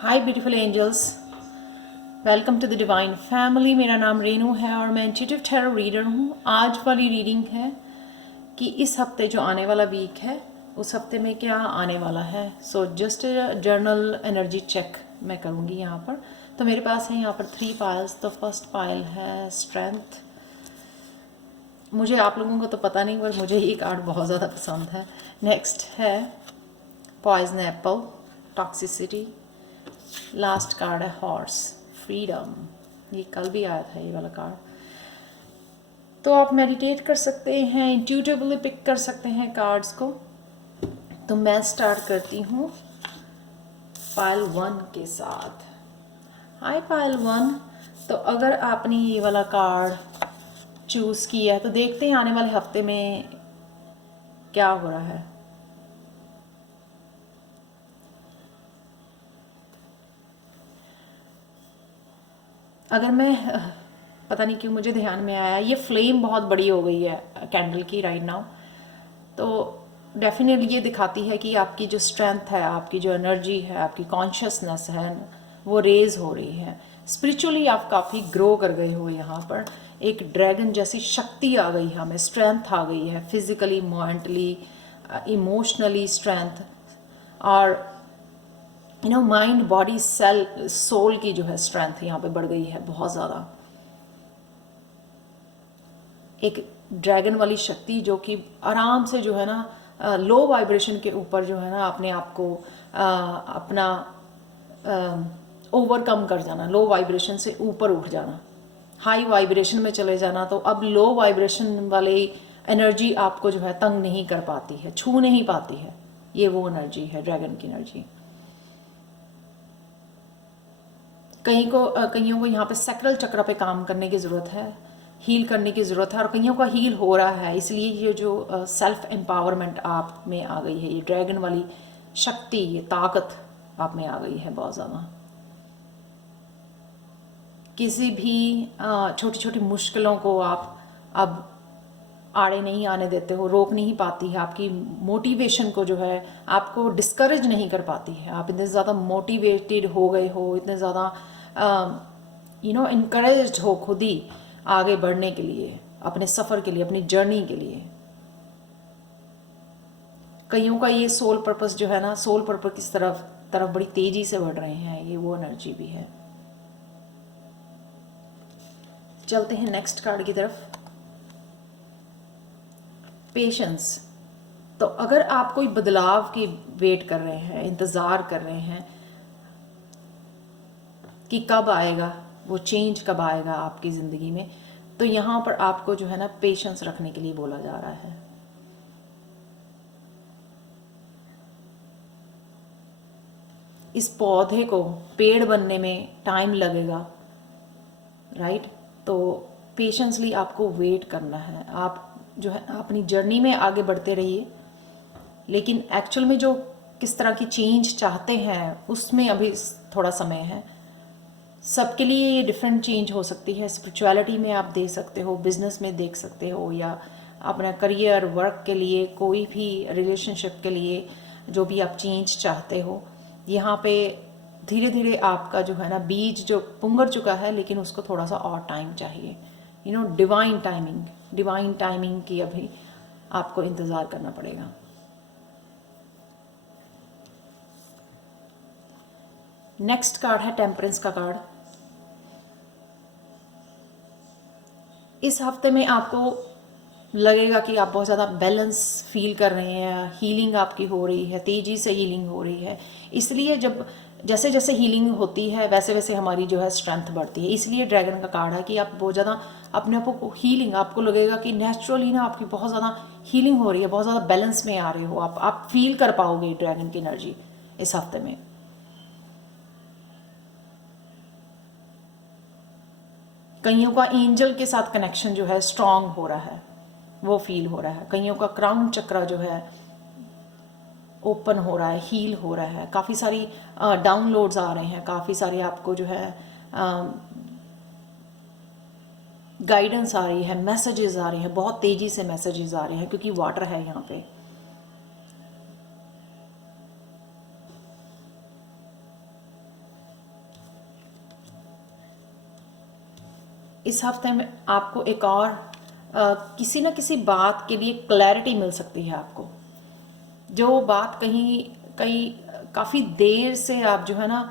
Hi beautiful angels, welcome to the divine family. मेरा नाम रेनू है और मैं इंट्यूटिव टैरो रीडर हूँ। आज वाली रीडिंग है कि इस हफ्ते जो आने वाला वीक है उस हफ्ते में क्या आने वाला है। So just general energy check मैं करूँगी यहाँ पर। तो मेरे पास है यहाँ पर 3 पाइल्स। तो फर्स्ट पाइल है स्ट्रेंथ। मुझे आप लोगों को तो पता नहीं पर मुझे ये कार्ड बहुत ज़्यादा पसंद है। नेक्स्ट है poison apple, toxicity. Last card है हॉर्स, फ्रीडम। ये कल भी आया था ये वाला कार्ड। तो आप मेडिटेट कर सकते हैं, इंट्यूटिवली पिक कर सकते हैं कार्ड्स को। तो मैं स्टार्ट करती हूँ पाइल 1 के साथ। हाय पाइल 1। तो अगर आपने ये वाला कार्ड चूज़ किया है तो देखते हैं आने वाले हफ्ते में क्या हो रहा है। अगर मैं पता नहीं क्यों मुझे ध्यान में आया, ये फ्लेम बहुत बड़ी हो गई है कैंडल की राइट नाउ। तो डेफिनेटली ये दिखाती है कि आपकी जो स्ट्रेंथ है, आपकी जो एनर्जी है, आपकी कॉन्शियसनेस है वो रेज हो रही है। स्पिरिचुअली आप काफ़ी ग्रो कर गए हो। यहाँ पर एक ड्रैगन जैसी शक्ति आ गई है, हमें स्ट्रेंथ आ गई है, फिजिकली, मेंटली, इमोशनली स्ट्रेंथ। और माइंड, बॉडी, सेल, सोल की जो है स्ट्रेंथ यहाँ पे बढ़ गई है बहुत ज़्यादा। एक ड्रैगन वाली शक्ति जो कि आराम से जो है ना लो वाइब्रेशन के ऊपर जो है ना अपने आप को अपना ओवरकम कर जाना, लो वाइब्रेशन से ऊपर उठ जाना, हाई वाइब्रेशन में चले जाना। तो अब लो वाइब्रेशन वाली एनर्जी आपको जो है तंग नहीं कर पाती है, छू नहीं पाती है। ये वो एनर्जी है, ड्रैगन की एनर्जी। कईयों को यहाँ पे सैक्रल चक्र पे काम करने की ज़रूरत है, हील करने की ज़रूरत है, और कईयों का हील हो रहा है। इसलिए ये जो सेल्फ एम्पावरमेंट आप में आ गई है, ये ड्रैगन वाली शक्ति, ये ताकत आप में आ गई है बहुत ज़्यादा। किसी भी छोटी छोटी मुश्किलों को आप अब आड़े नहीं आने देते हो, रोक नहीं पाती है। आपकी मोटिवेशन को जो है आपको डिस्करेज नहीं कर पाती है। आप इतने ज़्यादा मोटिवेटेड हो गए हो, इतने ज़्यादा इनकरेज्ड हो खुद ही आगे बढ़ने के लिए, अपने सफ़र के लिए, अपनी जर्नी के लिए। कईयों का ये सोल पर्पस जो है ना, सोल पर्पस की तरफ बड़ी तेज़ी से बढ़ रहे हैं। ये वो एनर्जी भी है। चलते हैं नेक्स्ट कार्ड की तरफ, पेशेंस। तो अगर आप कोई बदलाव की वेट कर रहे हैं, इंतज़ार कर रहे हैं कि कब आएगा वो चेंज, कब आएगा आपकी ज़िंदगी में, तो यहाँ पर आपको जो है ना पेशेंस रखने के लिए बोला जा रहा है। इस पौधे को पेड़ बनने में टाइम लगेगा, राइट। तो पेशेंसली आपको वेट करना है। आप जो है अपनी जर्नी में आगे बढ़ते रहिए, लेकिन एक्चुअल में जो किस तरह की चेंज चाहते हैं उसमें अभी थोड़ा समय है। सबके लिए ये डिफरेंट चेंज हो सकती है। स्पिरिचुअलिटी में आप दे सकते हो, बिजनेस में देख सकते हो, या अपना करियर, वर्क के लिए, कोई भी रिलेशनशिप के लिए जो भी आप चेंज चाहते हो। यहाँ पे धीरे धीरे आपका जो है ना बीज जो पुंगर चुका है, लेकिन उसको थोड़ा सा और टाइम चाहिए। डिवाइन टाइमिंग की अभी आपको इंतज़ार करना पड़ेगा। नेक्स्ट कार्ड है टेम्परेंस का कार्ड। इस हफ्ते में आपको लगेगा कि आप बहुत ज़्यादा बैलेंस फील कर रहे हैं, हीलिंग आपकी हो रही है, तेज़ी से हीलिंग हो रही है। इसलिए जैसे जैसे हीलिंग होती है वैसे वैसे हमारी जो है स्ट्रेंथ बढ़ती है। इसलिए ड्रैगन का कार्ड है कि आप बहुत ज़्यादा अपने आप को हीलिंग, आपको लगेगा कि नेचुरली ना आपकी बहुत ज़्यादा हीलिंग हो रही है, बहुत ज़्यादा बैलेंस में आ रहे हो आप फील कर पाओगे ड्रैगन की एनर्जी इस हफ्ते में। कईयों का एंजल के साथ कनेक्शन जो है स्ट्रांग हो रहा है, वो फील हो रहा है। कईयों का क्राउन चक्र जो है ओपन हो रहा है, हील हो रहा है। काफ़ी सारी डाउनलोड्स आ रहे हैं, काफ़ी सारे आपको जो है गाइडेंस आ रही है, मैसेजेस आ रहे हैं, बहुत तेज़ी से मैसेजेस आ रहे हैं क्योंकि वाटर है यहाँ पे। इस हफ्ते में आपको एक और किसी न किसी बात के लिए क्लैरिटी मिल सकती है आपको। जो बात कहीं कहीं काफ़ी देर से आप जो है ना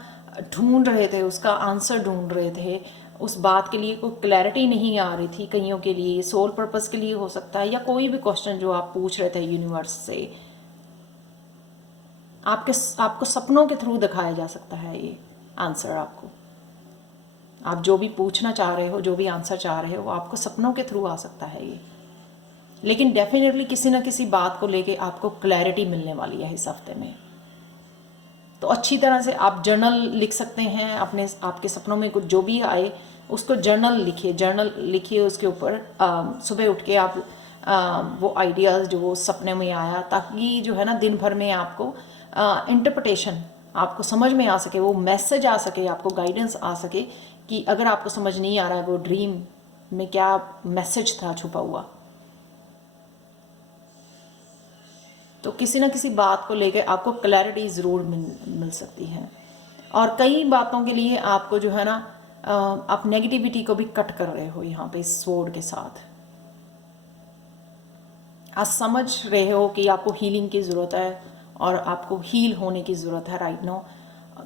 ढूंढ रहे थे, उसका आंसर ढूंढ रहे थे, उस बात के लिए कोई क्लैरिटी नहीं आ रही थी। कईयों के लिए सोल पर्पस के लिए हो सकता है, या कोई भी क्वेश्चन जो आप पूछ रहे थे यूनिवर्स से, आपको सपनों के थ्रू दिखाया जा सकता है ये आंसर। आपको आप जो भी पूछना चाह रहे हो, जो भी आंसर चाह रहे हो, वो आपको सपनों के थ्रू आ सकता है ये। लेकिन डेफिनेटली किसी ना किसी बात को लेके आपको क्लैरिटी मिलने वाली है इस हफ्ते में। तो अच्छी तरह से आप जर्नल लिख सकते हैं अपने, आपके सपनों में कुछ जो भी आए उसको जर्नल लिखिए उसके ऊपर। सुबह उठ के आप वो आइडियाज़ जो वो सपने में आया, ताकि जो है ना दिन भर में आपको इंटरप्रिटेशन आपको समझ में आ सके, वो मैसेज आ सके, आपको गाइडेंस आ सके कि अगर आपको समझ नहीं आ रहा है वो ड्रीम में क्या मैसेज था छुपा हुआ। तो किसी ना किसी बात को लेकर आपको क्लैरिटी ज़रूर मिल सकती है। और कई बातों के लिए आपको जो है ना आप नेगेटिविटी को भी कट कर रहे हो यहाँ पे इस स्वॉर्ड के साथ। आप समझ रहे हो कि आपको हीलिंग की ज़रूरत है और आपको हील होने की ज़रूरत है राइट नाउ।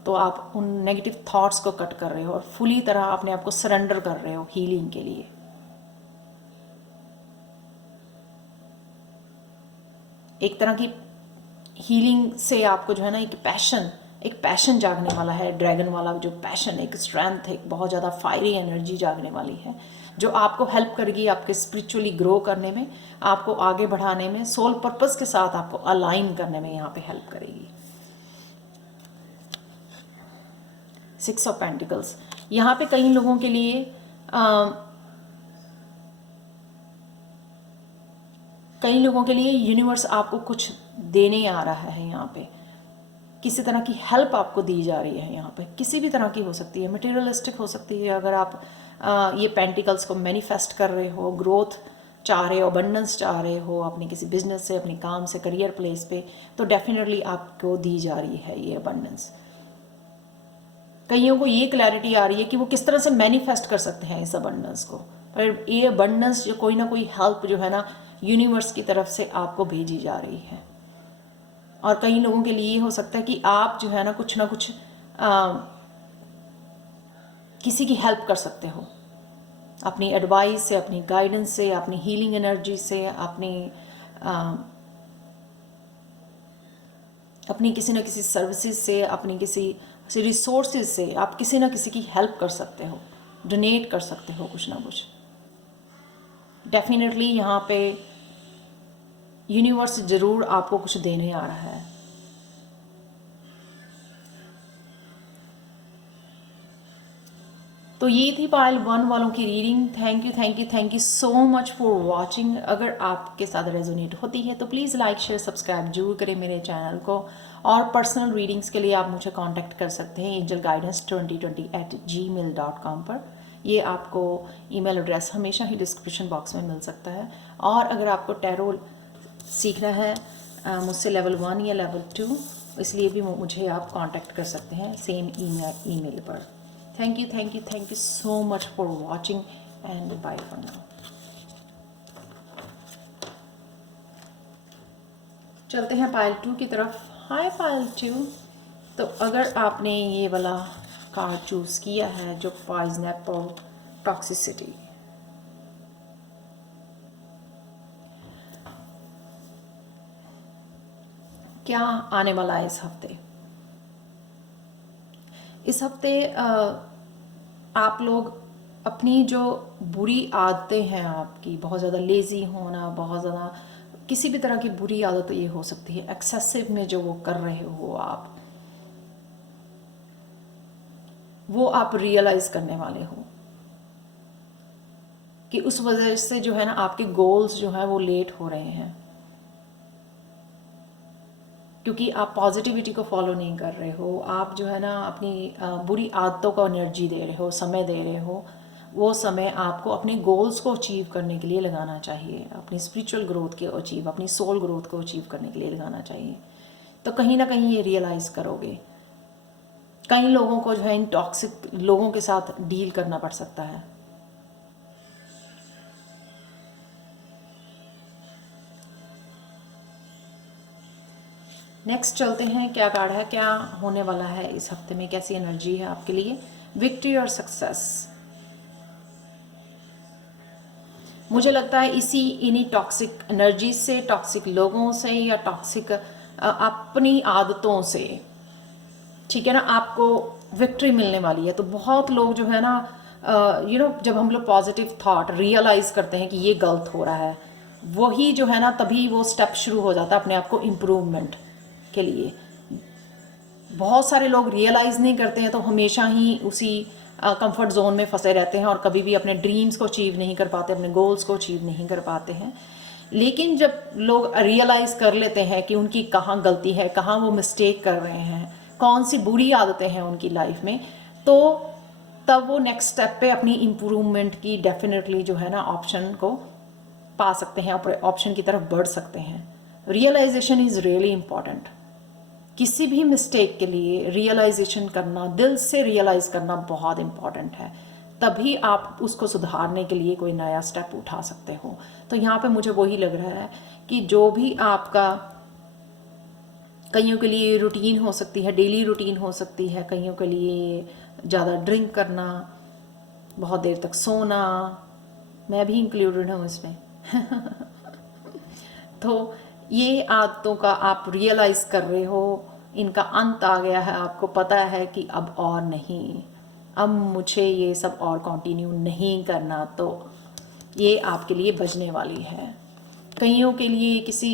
तो आप उन नेगेटिव थॉट्स को कट कर रहे हो और फुली तरह अपने आप को सरेंडर कर रहे हो हीलिंग के लिए। एक तरह की हीलिंग से आपको जो है ना एक पैशन जागने वाला है। ड्रैगन वाला जो पैशन, एक स्ट्रेंथ, एक बहुत ज़्यादा फायरी एनर्जी जागने वाली है, जो आपको हेल्प करेगी आपके स्पिरिचुअली ग्रो करने में, आपको आगे बढ़ाने में, सोल पर्पस के साथ आपको अलाइन करने में यहाँ पे हेल्प करेगी। 6 ऑफ पेंटिकल्स यहाँ पे कई लोगों के लिए यूनिवर्स आपको कुछ देने आ रहा है यहाँ पे। किसी तरह की हेल्प आपको दी जा रही है यहाँ पे, किसी भी तरह की हो सकती है, मटेरियलिस्टिक हो सकती है। अगर आप ये पेंटिकल्स को मैनिफेस्ट कर रहे हो, ग्रोथ चाह रहे हो, अबंडेंस चाह रहे हो अपने किसी बिजनेस से, अपने काम से, करियर प्लेस पे, तो डेफिनेटली आपको दी जा रही है ये अबंडेंस। कईयों को ये क्लैरिटी आ रही है कि वो किस तरह से मैनिफेस्ट कर सकते हैं इस अबंडेंस को। पर ये अबंडेंस जो कोई ना कोई हेल्प जो है ना यूनिवर्स की तरफ से आपको भेजी जा रही है। और कई लोगों के लिए हो सकता है कि आप जो है ना कुछ किसी की हेल्प कर सकते हो अपनी एडवाइस से, अपनी गाइडेंस से, अपनी हीलिंग एनर्जी से, अपनी किसी न किसी सर्विसेज से, अपनी किसी रिसोर्सेज से आप किसी न किसी की हेल्प कर सकते हो, डोनेट कर सकते हो कुछ ना कुछ। डेफिनेटली यहाँ पे यूनिवर्स ज़रूर आपको कुछ देने आ रहा है। तो ये थी पाइल 1 वालों की reading. Thank you so much for watching. अगर आपके साथ रेजोनेट होती है तो प्लीज़ लाइक शेयर सब्सक्राइब जरूर करें मेरे चैनल को। और पर्सनल रीडिंग्स के लिए आप मुझे कांटेक्ट कर सकते हैं angelguidance2020@gmail.com पर। ये आपको ईमेल एड्रेस हमेशा ही डिस्क्रिप्शन बॉक्स में मिल सकता है। और अगर आपको टैरो सीखना है मुझसे लेवल 1 या लेवल 2, इसलिए भी मुझे आप कांटेक्ट कर सकते हैं सेम ईमेल पर। Thank you so much for watching and bye for now. चलते हैं पाइल 2 की तरफ। Hi pile 2। तो अगर आपने ये वाला कार्ड चूज़ किया है जो पाइनएप्पल टॉक्सिसिटी, क्या आने वाला है इस हफ्ते आप लोग अपनी जो बुरी आदतें हैं आपकी, बहुत ज़्यादा लेज़ी होना, बहुत ज़्यादा किसी भी तरह की बुरी आदत ये हो सकती है, एक्सेसिव में जो वो कर रहे हो आप, वो आप रियलाइज़ करने वाले हो कि उस वजह से जो है ना आपके गोल्स जो है वो लेट हो रहे हैं, क्योंकि आप पॉजिटिविटी को फॉलो नहीं कर रहे हो। आप जो है ना अपनी बुरी आदतों को एनर्जी दे रहे हो, समय दे रहे हो। वो समय आपको अपने गोल्स को अचीव करने के लिए लगाना चाहिए, अपनी स्पिरिचुअल ग्रोथ के अचीव, अपनी सोल ग्रोथ को अचीव करने के लिए लगाना चाहिए। तो कहीं ना कहीं ये रियलाइज़ करोगे। कई लोगों को जो है इन टॉक्सिक लोगों के साथ डील करना पड़ सकता है, नेक्स्ट चलते हैं, क्या कार्ड है, क्या होने वाला है इस हफ्ते में, कैसी एनर्जी है आपके लिए। विक्ट्री और सक्सेस। मुझे लगता है इन्हीं टॉक्सिक एनर्जी से, टॉक्सिक लोगों से या टॉक्सिक अपनी आदतों से, ठीक है ना, आपको विक्ट्री मिलने वाली है। तो बहुत लोग जो है ना, जब हम लोग पॉजिटिव थॉट रियलाइज करते हैं कि ये गलत हो रहा है, वही जो है ना, तभी वो स्टेप शुरू हो जाता है अपने आप को इम्प्रूवमेंट के लिए। बहुत सारे लोग रियलाइज़ नहीं करते हैं, तो हमेशा ही उसी कंफर्ट जोन में फंसे रहते हैं और कभी भी अपने ड्रीम्स को अचीव नहीं कर पाते, अपने गोल्स को अचीव नहीं कर पाते हैं। लेकिन जब लोग रियलाइज़ कर लेते हैं कि उनकी कहाँ गलती है, कहाँ वो मिस्टेक कर रहे हैं, कौन सी बुरी आदतें हैं उनकी लाइफ में, तो तब वो नेक्स्ट स्टेप पे अपनी इम्प्रूवमेंट की डेफिनेटली जो है ना ऑप्शन को पा सकते हैं, ऑप्शन की तरफ बढ़ सकते हैं। Realisation is really important. किसी भी मिस्टेक के लिए रियलाइजेशन करना, दिल से रियलाइज़ करना बहुत इम्पॉर्टेंट है, तभी आप उसको सुधारने के लिए कोई नया स्टेप उठा सकते हो। तो यहाँ पे मुझे वही लग रहा है कि जो भी आपका, कईयों के लिए रूटीन हो सकती है, डेली रूटीन हो सकती है, कईयों के लिए ज़्यादा ड्रिंक करना, बहुत देर तक सोना, मैं भी इंक्लूडेड हूँ इसमें तो ये आदतों का आप रियलाइज़ कर रहे हो, इनका अंत आ गया है, आपको पता है कि अब और नहीं, अब मुझे ये सब और कंटिन्यू नहीं करना, तो ये आपके लिए बचने वाली है। कईयों के लिए किसी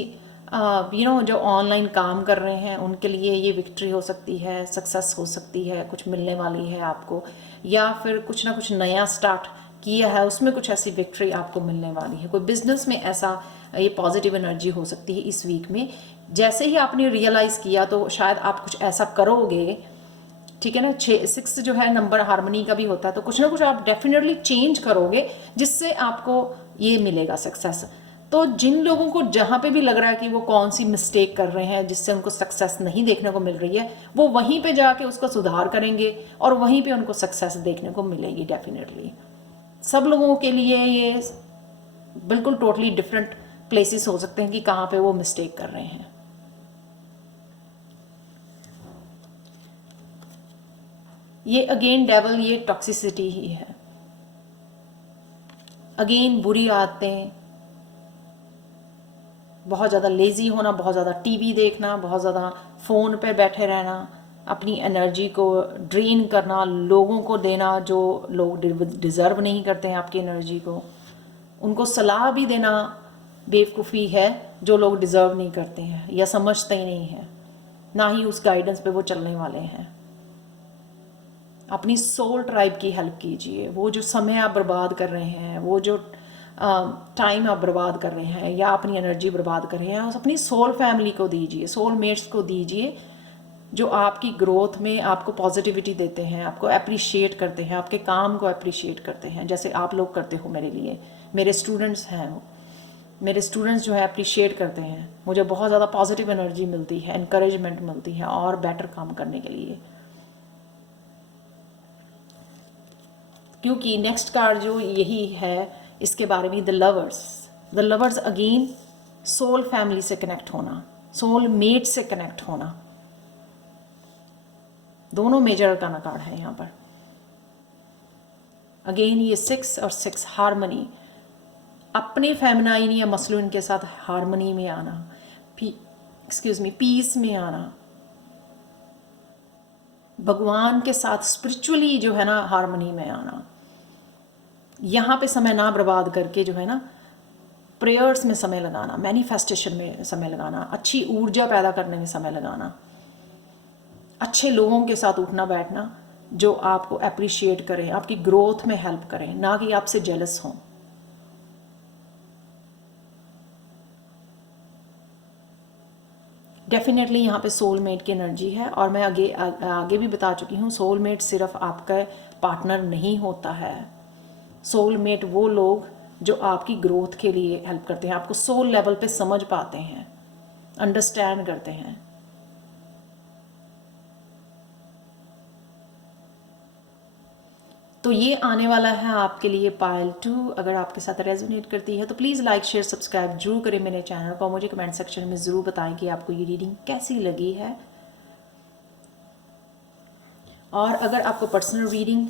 जो ऑनलाइन काम कर रहे हैं उनके लिए ये विक्ट्री हो सकती है, सक्सेस हो सकती है, कुछ मिलने वाली है आपको, या फिर कुछ ना कुछ नया स्टार्ट किया है उसमें कुछ ऐसी विक्ट्री आपको मिलने वाली है। कोई बिजनेस में ऐसा ये पॉजिटिव एनर्जी हो सकती है इस वीक में। जैसे ही आपने रियलाइज़ किया तो शायद आप कुछ ऐसा करोगे, ठीक है ना। 6 जो है नंबर हार्मनी का भी होता है, तो कुछ ना कुछ आप डेफिनेटली चेंज करोगे जिससे आपको ये मिलेगा सक्सेस। तो जिन लोगों को जहाँ पे भी लग रहा है कि वो कौन सी मिस्टेक कर रहे हैं जिससे उनको सक्सेस नहीं देखने को मिल रही है, वो वहीं पे जाके उसका सुधार करेंगे और वहीं पे उनको सक्सेस देखने को मिलेगी डेफिनेटली। सब लोगों के लिए ये बिल्कुल टोटली डिफरेंट प्लेसेस हो सकते हैं कि कहाँ पे वो मिस्टेक कर रहे हैं। ये अगेन डेवल, ये टॉक्सिसिटी ही है, अगेन बुरी आदतें, बहुत ज़्यादा लेज़ी होना, बहुत ज़्यादा टीवी देखना, बहुत ज़्यादा फ़ोन पर बैठे रहना, अपनी एनर्जी को ड्रेन करना, लोगों को देना जो लोग डिज़र्व नहीं करते हैं आपकी एनर्जी को, उनको सलाह भी देना बेवकूफ़ी है जो लोग डिज़र्व नहीं करते हैं या समझते ही नहीं हैं, ना ही उस गाइडेंस पे वो चलने वाले हैं। अपनी सोल ट्राइब की हेल्प कीजिए। वो जो समय आप बर्बाद कर रहे हैं, वो जो टाइम आप बर्बाद कर रहे हैं या अपनी एनर्जी बर्बाद कर रहे हैं, उस अपनी सोल फैमिली को दीजिए, सोल मेट्स को दीजिए, जो आपकी ग्रोथ में आपको पॉजिटिविटी देते हैं, आपको अप्रिशिएट करते हैं, आपके काम को अप्रिशिएट करते हैं, जैसे आप लोग करते हो मेरे लिए। मेरे स्टूडेंट्स हैं, मेरे स्टूडेंट्स जो है अप्रिशिएट करते हैं, मुझे बहुत ज़्यादा पॉजिटिव एनर्जी मिलती है, इनकरेजमेंट मिलती है और बेटर काम करने के लिए। क्योंकि नेक्स्ट कार्ड जो यही है, इसके बारे में, the lovers again soul family से कनेक्ट होना, सोल मेट से कनेक्ट होना, दोनों मेजर का कार्ड है यहाँ पर। अगेन ये 6 और 6 हार्मनी, अपने फेमिनाइन या मस्कुलिन के साथ हार्मनी में आना, पीस में आना, भगवान के साथ स्पिरिचुअली जो है ना हार्मनी में आना। यहाँ पे समय ना बर्बाद करके जो है ना प्रेयर्स में समय लगाना, मैनिफेस्टेशन में समय लगाना, अच्छी ऊर्जा पैदा करने में समय लगाना, अच्छे लोगों के साथ उठना बैठना जो आपको अप्रिशिएट करें, आपकी ग्रोथ में हेल्प करें, ना कि आपसे जेलस हों। डेफिनेटली यहाँ पे सोलमेट की एनर्जी है, और मैं आगे भी बता चुकी हूँ, सोलमेट सिर्फ आपका पार्टनर नहीं होता है। सोलमेट वो लोग जो आपकी ग्रोथ के लिए हेल्प करते हैं, आपको सोल लेवल पे समझ पाते हैं, अंडरस्टैंड करते हैं। तो तो ये आने वाला है आपके लिए पाइल 2। अगर आपके साथ रेजोनेट करती है तो प्लीज़ लाइक शेयर सब्सक्राइब जरूर करें मेरे चैनल को। मुझे कमेंट सेक्शन में ज़रूर बताएं कि आपको ये रीडिंग कैसी लगी है। और अगर आपको पर्सनल रीडिंग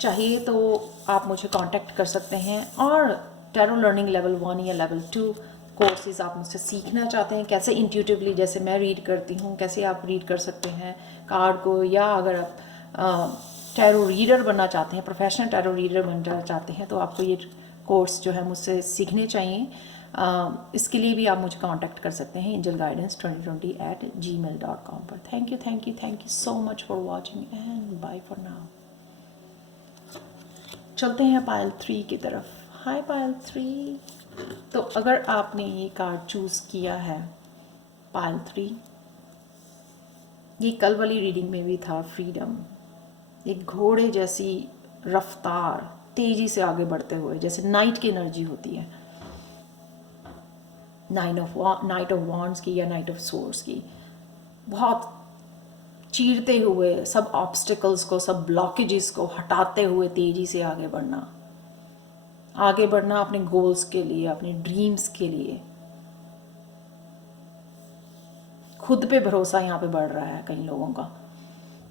चाहिए तो आप मुझे कांटेक्ट कर सकते हैं। और टैरो लर्निंग लेवल 1 या लेवल 2 कोर्सेज आप मुझसे सीखना चाहते हैं, कैसे इंट्यूटिवली जैसे मैं रीड करती हूँ कैसे आप रीड कर सकते हैं कार्ड को, या अगर आप टैरो रीडर बनना चाहते हैं, प्रोफेशनल टैरो रीडर बनना चाहते हैं, तो आपको ये कोर्स जो है मुझसे सीखने चाहिए। इसके लिए भी आप मुझे कांटेक्ट कर सकते हैं angelguidance2020@gmail.com पर। Thank you so much for watching and bye for now. चलते हैं पाइल 3 की तरफ। Hi pile 3। तो अगर आपने ये कार्ड चूज़ किया है पाइल 3, ये कल वाली रीडिंग में भी था, फ्रीडम। एक घोड़े जैसी रफ्तार, तेजी से आगे बढ़ते हुए, जैसे नाइट की एनर्जी होती है, नाइट ऑफ वॉन्ड्स की या नाइट ऑफ सोर्स की। बहुत चीरते हुए सब ऑब्स्टिकल्स को, सब ब्लॉकेजेस को हटाते हुए तेजी से आगे बढ़ना अपने गोल्स के लिए, अपने ड्रीम्स के लिए। खुद पे भरोसा यहाँ पे बढ़ रहा है कई लोगों का।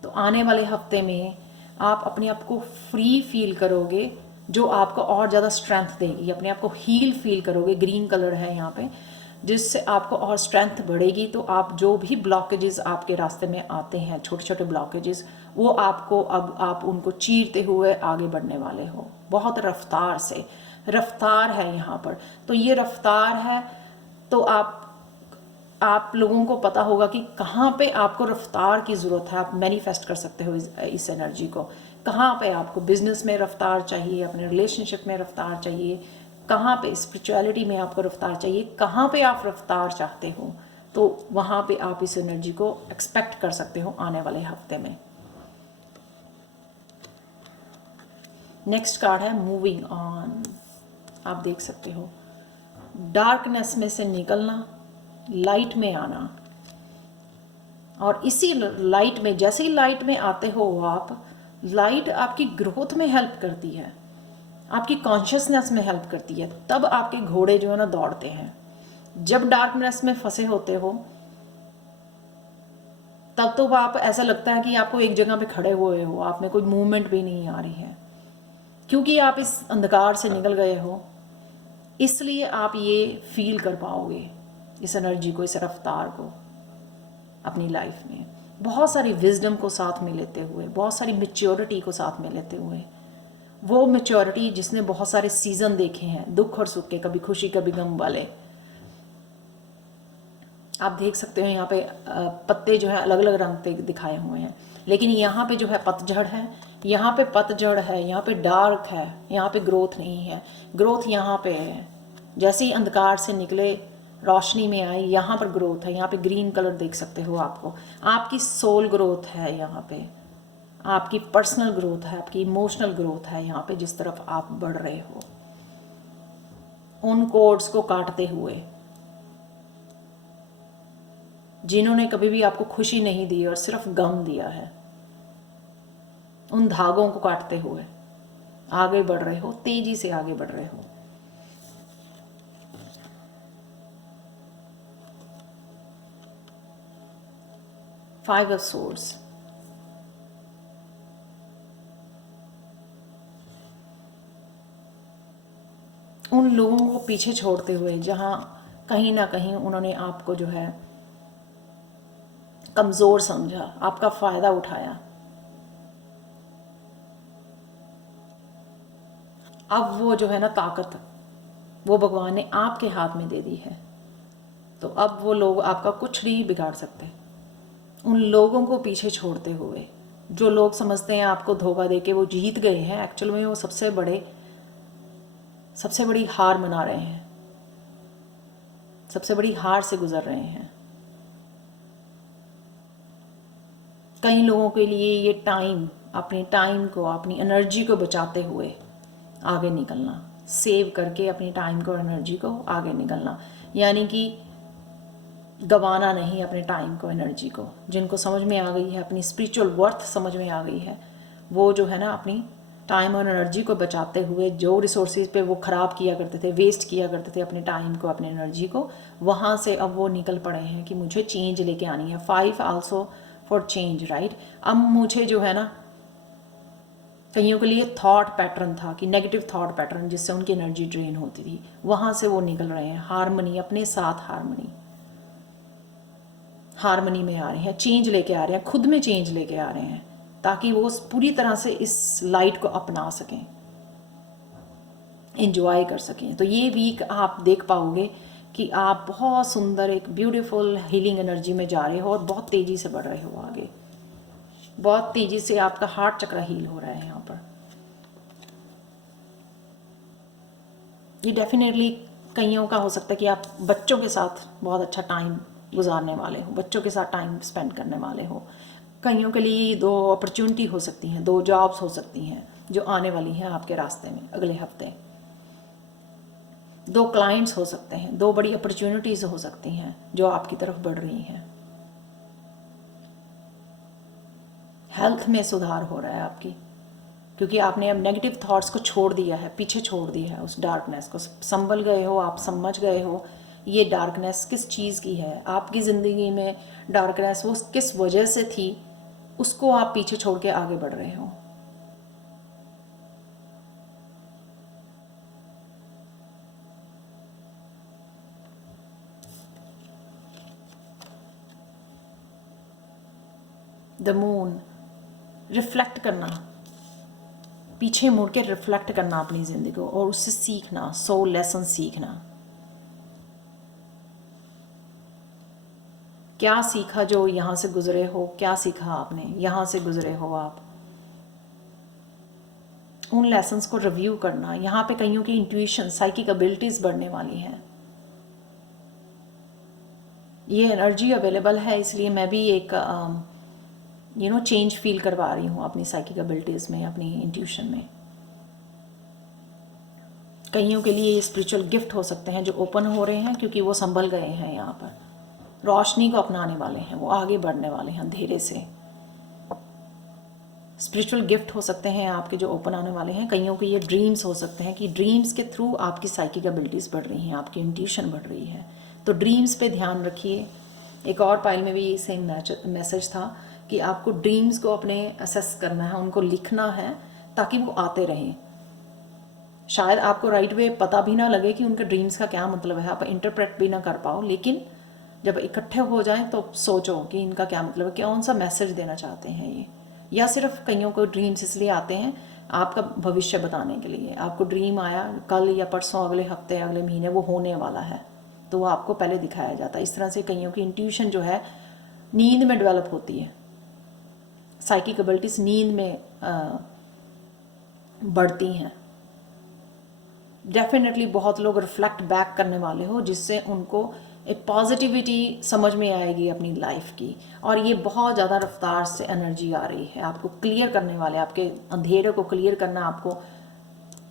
तो आने वाले हफ्ते में आप अपने आप को फ्री फील करोगे, जो आपको और ज़्यादा स्ट्रेंथ देगी। अपने आप को हील फील करोगे, ग्रीन कलर है यहाँ पे, जिससे आपको और स्ट्रेंथ बढ़ेगी। तो आप जो भी ब्लॉकेजेस आपके रास्ते में आते हैं, छोटे छोटे ब्लॉकेजेस, वो आपको अब आप उनको चीरते हुए आगे बढ़ने वाले हो। बहुत रफ्तार से, रफ्तार है यहाँ पर। तो ये रफ्तार है, तो आप लोगों को पता होगा कि कहाँ पे आपको रफ्तार की ज़रूरत है। आप मैनिफेस्ट कर सकते हो इस एनर्जी को। कहाँ पे आपको बिजनेस में रफ्तार चाहिए, अपने रिलेशनशिप में रफ्तार चाहिए, कहाँ पे स्पिरिचुअलिटी में आपको रफ्तार चाहिए, कहाँ पे आप रफ्तार चाहते हो, तो वहाँ पे आप इस एनर्जी को एक्सपेक्ट कर सकते हो आने वाले हफ्ते में। नेक्स्ट कार्ड है मूविंग ऑन। आप देख सकते हो डार्कनेस में से निकलना, लाइट में आना। और इसी लाइट में, जैसे ही लाइट में आते हो आप, लाइट आपकी ग्रोथ में हेल्प करती है, आपकी कॉन्शियसनेस में हेल्प करती है। तब आपके घोड़े जो है ना दौड़ते हैं। जब डार्कनेस में फंसे होते हो तब तो आप, ऐसा लगता है कि आपको एक जगह पे खड़े हुए हो, आप में कोई मूवमेंट भी नहीं आ रही है, क्योंकि आप इस अंधकार से निकल गए हो। इसलिए आप ये फील कर पाओगे इस एनर्जी को, इस रफ्तार को अपनी लाइफ में। बहुत सारी विजडम को साथ में लेते हुए, बहुत सारी मैच्योरिटी को साथ में लेते हुए, वो मैच्योरिटी जिसने बहुत सारे सीजन देखे हैं, दुख और सुख के, कभी खुशी कभी गम वाले। आप देख सकते हो यहाँ पे पत्ते जो है अलग अलग रंग के दिखाए हुए हैं, लेकिन यहाँ पे जो है पतझड़ है, यहाँ पे पतझड़ है, यहाँ पे डार्क है, यहाँ पे ग्रोथ नहीं है। ग्रोथ यहाँ पे है, जैसे ही अंधकार से निकले रोशनी में आई, यहाँ पर ग्रोथ है। यहाँ पे ग्रीन कलर देख सकते हो आपको। आपकी सोल ग्रोथ है यहाँ पे, आपकी पर्सनल ग्रोथ है, आपकी इमोशनल ग्रोथ है यहाँ पे, जिस तरफ आप बढ़ रहे हो उन कोड्स को काटते हुए, जिन्होंने कभी भी आपको खुशी नहीं दी और सिर्फ गम दिया है, उन धागों को काटते हुए आगे बढ़ रहे हो, तेजी से आगे बढ़ रहे हो। फाइव ऑफ सोर्ड्स, उन लोगों को पीछे छोड़ते हुए जहां कहीं ना कहीं उन्होंने आपको जो है कमज़ोर समझा, आपका फ़ायदा उठाया, अब वो जो है ना ताकत, वो भगवान ने आपके हाथ में दे दी है। तो अब वो लोग आपका कुछ नहीं बिगाड़ सकते। उन लोगों को पीछे छोड़ते हुए, जो लोग समझते हैं आपको धोखा दे के वो जीत गए हैं, एक्चुअल में वो सबसे बड़ी हार मना रहे हैं, सबसे बड़ी हार से गुजर रहे हैं। कई लोगों के लिए ये टाइम, अपने टाइम को, अपनी एनर्जी को बचाते हुए आगे निकलना, सेव करके अपनी टाइम को, एनर्जी को आगे निकलना, यानी कि गंवाना नहीं अपने टाइम को, एनर्जी को। जिनको समझ में आ गई है, अपनी स्पिरिचुअल वर्थ समझ में आ गई है, वो जो है ना अपनी टाइम और एनर्जी को बचाते हुए जो रिसोर्सेज पे वो ख़राब किया करते थे, वेस्ट किया करते थे अपने टाइम को, अपने एनर्जी को, वहाँ से अब वो निकल पड़े हैं कि मुझे चेंज लेके आनी है। 5 आल्सो फॉर चेंज, राइट। अब मुझे जो है ना, कईयों के लिए थॉट पैटर्न था कि नेगेटिव थॉट पैटर्न जिससे उनकी एनर्जी ड्रेन होती थी, वहाँ से वो निकल रहे हैं। हारमनी, अपने साथ हारमनी में आ रहे हैं, चेंज लेके आ रहे हैं, खुद में चेंज लेके आ रहे हैं, ताकि वो पूरी तरह से इस लाइट को अपना सकें, एंजॉय कर सकें। तो ये वीक आप देख पाओगे कि आप बहुत सुंदर एक ब्यूटीफुल हीलिंग एनर्जी में जा रहे हो और बहुत तेज़ी से बढ़ रहे हो आगे। बहुत तेज़ी से आपका हार्ट चक्र हील हो रहा है यहाँ पर। ये डेफिनेटली कईयों का हो सकता है कि आप बच्चों के साथ बहुत अच्छा टाइम गुजारने वाले हो, बच्चों के साथ टाइम स्पेंड करने वाले हो। कईयों के लिए 2 अपॉर्चुनिटी हो सकती हैं, 2 जॉब्स हो सकती हैं जो आने वाली हैं आपके रास्ते में अगले हफ्ते। 2 क्लाइंट्स हो सकते हैं, 2 बड़ी अपॉर्चुनिटीज़ हो सकती हैं जो आपकी तरफ बढ़ रही हैं। हेल्थ में सुधार हो रहा है आपकी, क्योंकि आपने अब नेगेटिव थॉट्स को छोड़ दिया है, पीछे छोड़ दिया है, उस डार्कनेस को संभल गए हो, आप समझ गए हो ये डार्कनेस किस चीज़ की है। आपकी ज़िंदगी में डार्कनेस वो किस वजह से थी, उसको आप पीछे छोड़ के आगे बढ़ रहे हो। द मून, रिफ्लेक्ट करना, पीछे मुड़ के रिफ्लेक्ट करना अपनी ज़िंदगी को और उससे सीखना, 100 लेसन सीखना। क्या सीखा जो यहाँ से गुजरे हो, क्या सीखा आपने, यहाँ से गुजरे हो आप, उन लेसन्स को रिव्यू करना। यहाँ पे कईयों की इंट्यूशन, साइकिक एबिलिटीज़ बढ़ने वाली हैं। ये एनर्जी अवेलेबल है, इसलिए मैं भी एक चेंज फील करवा रही हूँ अपनी साइकिक एबिलिटीज़ में, अपनी इंट्यूशन में। कईयों के लिए ये स्पिरिचुअल गिफ्ट हो सकते हैं जो ओपन हो रहे हैं, क्योंकि वो संभल गए हैं, यहाँ पर रोशनी को अपनाने वाले हैं, वो आगे बढ़ने वाले हैं अंधेरे से। स्पिरिचुअल गिफ्ट हो सकते हैं आपके जो ओपन आने वाले हैं। कईयों के ये ड्रीम्स हो सकते हैं कि ड्रीम्स के थ्रू आपकी साइकिक एबिलिटीज़ बढ़ रही हैं, आपकी इंट्यूशन बढ़ रही है। तो ड्रीम्स पे ध्यान रखिए। एक और पाइल में भी सेम मैसेज था कि आपको ड्रीम्स को अपने असेस करना है, उनको लिखना है ताकि वो आते रहें। शायद आपको राइट वे पता भी ना लगे कि उनके ड्रीम्स का क्या मतलब है, आप इंटरप्रेट भी ना कर पाओ, लेकिन जब इकट्ठे हो जाएं तो सोचो कि इनका क्या मतलब है, कौन सा मैसेज देना चाहते हैं ये। या सिर्फ कईयों को ड्रीम्स इसलिए आते हैं आपका भविष्य बताने के लिए। आपको ड्रीम आया कल या परसों, अगले हफ्ते, अगले महीने वो होने वाला है, तो वो आपको पहले दिखाया जाता है। इस तरह से कईयों की इंट्यूशन जो है नींद में डेवलप होती है, साइकिक एबिलिटीज़ नींद में बढ़ती हैं। डेफिनेटली बहुत लोग रिफ्लेक्ट बैक करने वाले हो, जिससे उनको एक पॉजिटिविटी समझ में आएगी अपनी लाइफ की, और ये बहुत ज़्यादा रफ्तार से एनर्जी आ रही है आपको क्लियर करने वाले, आपके अंधेरे को क्लियर करना, आपको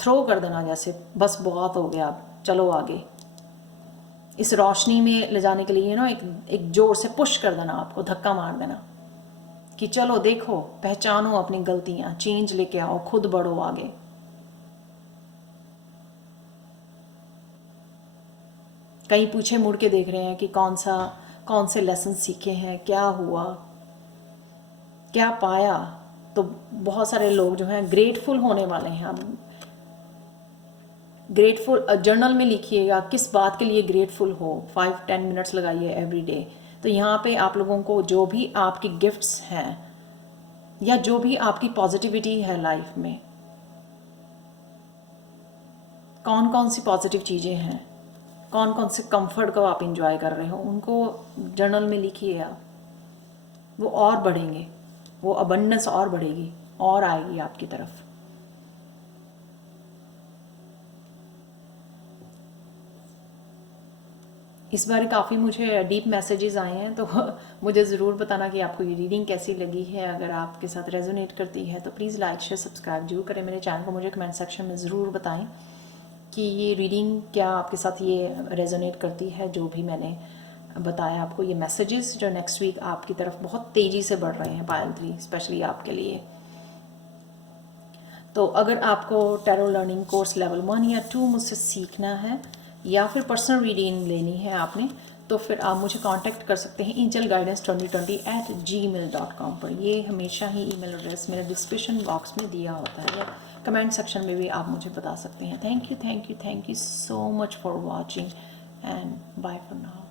थ्रो कर देना, जैसे बस बहुत हो गया, अब चलो आगे। इस रोशनी में ले जाने के लिए एक जोर से पुश कर देना, आपको धक्का मार देना कि चलो देखो, पहचानो अपनी गलतियाँ, चेंज लेके आओ, खुद बढ़ो आगे। कहीं पीछे मुड़ के देख रहे हैं कि कौन से लेसन सीखे हैं, क्या हुआ, क्या पाया। तो बहुत सारे लोग जो हैं ग्रेटफुल होने वाले हैं। अब ग्रेटफुल जर्नल में लिखिएगा किस बात के लिए ग्रेटफुल हो, 5-10 मिनट्स लगाइए एवरी डे। तो यहाँ पे आप लोगों को जो भी आपकी गिफ्ट्स हैं या जो भी आपकी पॉजिटिविटी है लाइफ में, कौन कौन सी पॉजिटिव चीज़ें हैं, कौन कौन से कंफर्ट को आप इंजॉय कर रहे हो, उनको जर्नल में लिखिए आप। वो और बढ़ेंगे, वो अबंडेंस और बढ़ेगी और आएगी आपकी तरफ। इस बार काफ़ी मुझे डीप मैसेजेस आए हैं, तो मुझे ज़रूर बताना कि आपको ये रीडिंग कैसी लगी है। अगर आपके साथ रेजोनेट करती है तो प्लीज़ लाइक शेयर सब्सक्राइब जरूर करें मेरे चैनल को। मुझे कमेंट सेक्शन में ज़रूर बताएं कि ये रीडिंग क्या आपके साथ ये रेजोनेट करती है, जो भी मैंने बताया आपको, ये मैसेजेस जो नेक्स्ट वीक आपकी तरफ बहुत तेज़ी से बढ़ रहे हैं पायल 3 स्पेशली आपके लिए। तो अगर आपको टैरो लर्निंग कोर्स लेवल 1 या 2 मुझसे सीखना है या फिर पर्सनल रीडिंग लेनी है आपने, तो फिर आप मुझे कांटेक्ट कर सकते हैं angelguidance2020@gmail.com पर। ये हमेशा ही ईमेल एड्रेस मेरे डिस्क्रिप्शन बॉक्स में दिया होता है, या कमेंट सेक्शन में भी आप मुझे बता सकते हैं। Thank you so much for watching and bye for now.